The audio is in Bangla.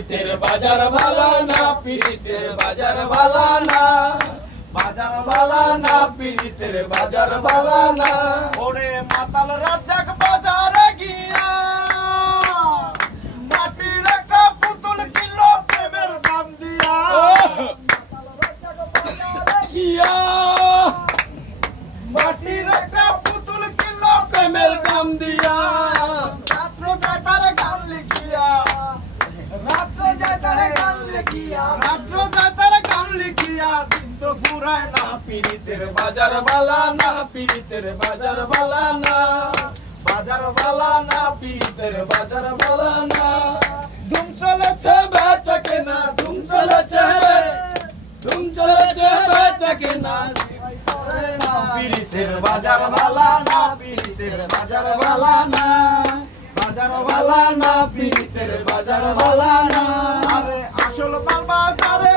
পীড়িতের বাজার ভালা না, পীড়িতের বাজার ভালা না, বাজার ভালা না, পীড়িতের বাজার ভালা না। ওরে মাতাল রাজাক বাজারে গিয়া মাটির একটা পুতুল কিনলো প্রেমের দাম দিয়া। মাতাল রাজাক বাজারে ইয়া মাটির একটা পুতুল কিনলো প্রেমের দাম দিয়া, রাত্র যায় তারে গান লিখিয়া, রাত্র যায় তারে গান লিখিয়া, রাত্র যায় তারে গান লিখিয়া, দিন তো ফুরায় না। পীড়িতের বাজার ভালা না, পীড়িতের বাজার ভালা না, বাজার ভালা না, পীড়িতের বাজার ভালা না। ধুম চলেছে বেচা কেনা, ধুম চলেছে, ধুম চলেছে বেচা কেনা। পীড়িতের বাজার ভালা না, পীড়িতের বাজার ভালা না, বাজার ভালা না, পীড়িতের বাজার ভালা না। আরে আসল মাল বাজারে